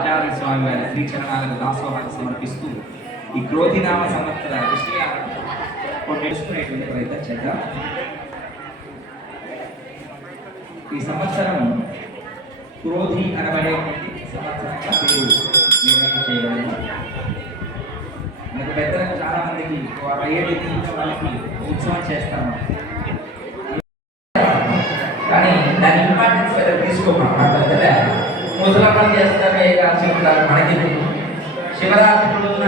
ఆచార్య స్వామి వారి శ్రీచరణాలకు దాసోహాన్ని సమర్పిస్తూ ఈ క్రోధినామ సంవత్సర విషయాలను నేర్చుకునేటువంటి ప్రయత్నం చేద్దాం. ఈ సంవత్సరం క్రోధి అనబడేటువంటి సంవత్సరంగా పేరు నిర్ణయం చేయబడింది. మనకు పెద్దలకు చాలా మందికి అయ్యేటి వాళ్ళకి ఉత్సవం చేస్తాము. కానీ దాని ఇంపార్టెన్స్ తీసుకోమా? పెద్దలే పని చేస్తామే కాల్చుకుంటారు మనకి శివరాత్రి రోజున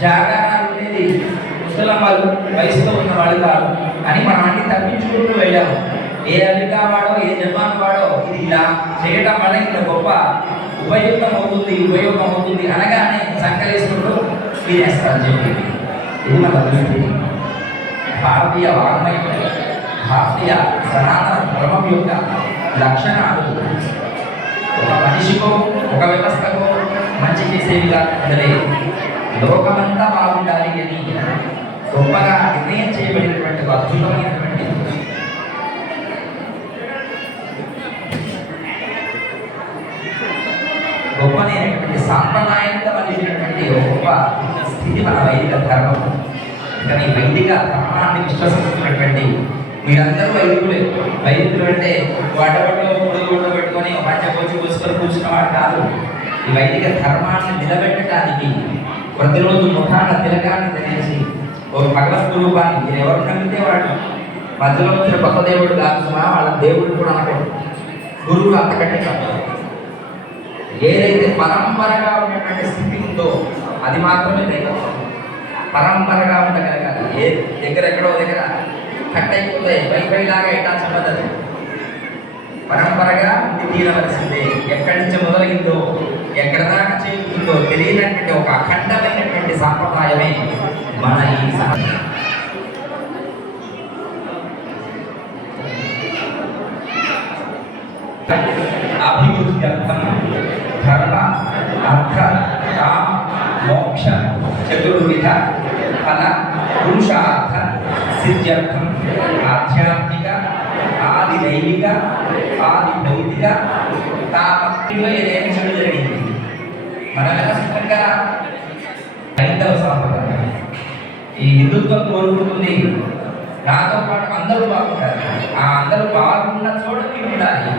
జాగారాలు అనేది ముసలమ్మలు వయసులో ఉన్న వాళ్ళు కాదు. అని మనం అన్ని తప్పించుకుంటూ వెళ్ళాము ఏ అమెరికా వాడో ఏ జపాన్ వాడో ఇది ఇలా చేయడం వల్ల ఇంత గొప్ప ఉపయోగం అవుతుంది ఉపయోగం అవుతుంది అనగానే సంకలిస్తుంటూ తినేస్తారు చెప్పి. ఇది మన దృష్టి. భారతీయ వాంగ్మయం భారతీయ సనాతన ధర్మం యొక్క లక్షణాలు. మనిషికో ఒక వ్యవస్థకో మంచి చేసే విధానం లోకమంతా బాగుండాలి అని గొప్పగా నిర్ణయం చేయబడినటువంటి అద్భుతమైనటువంటి గొప్పనైనటువంటి సాంప్రదాయంగా మలిచినటువంటి గొప్ప స్థితి మన వైదిక ధర్మం. కానీ వైదిక ధర్మాన్ని విశ్వసిస్తున్నటువంటి మీరందరూ వైదికులే. వైదికులు అంటే వాటపట్లో మూడు పెట్టుకొని మంచి వచ్చి కూసుకొని కూర్చున్న వాడు కాదు. ఈ వైదిక ధర్మాన్ని నిలబెట్టడానికి ప్రతిరోజు ముఖాన తిలకాన్ని తెలిసి ఓ భగవత్ స్వరూపాన్ని మీరు ఎవరు నమ్మితే వాడు? మధ్యలో వచ్చిన గొప్ప దేవుడు కాదు సుమా వాళ్ళ దేవుడు కూడా అనకూడదు. గురువులు అంతకంటే కాదు ఏదైతే పరంపరగా ఉన్నటువంటి స్థితి ఉందో అది మాత్రమే దైవం. పరంపరగా ఉండగలగాలి. ఏ దగ్గర ఎక్కడో దగ్గర కట్ అయిపోతాయి వైఫై లాగా ఎట్టాల్సిన పద్ధతి పరంపరగా తీరవలసిందే. ఎక్కడి నుంచి మొదలైందో ఎక్కడ దాకా చేరుతుందో తెలియనటువంటి ఒక అఖండమైనటువంటి సాంప్రదాయమే మన ఈ అభివృద్ధి అర్థం ధర్మ అర్థ కామ మోక్ష చతుర్విధ ఫల పురుషార్థ సిద్ధ్యర్థం ఆధ్యాత్మిక ఆది దైవిక ఆది భౌతిక తాపత్రిలో ఏదైనా చెడు జరిగింది మన సిద్ధంగా హైందవ సాంప్రదాయం. ఈ హిందుత్వం కోరుకుంటుంది. నాతో పాటు అందరూ బాగుంటారు. ఆ అందరూ బాగున్న చోట మీరు ఉండాలి.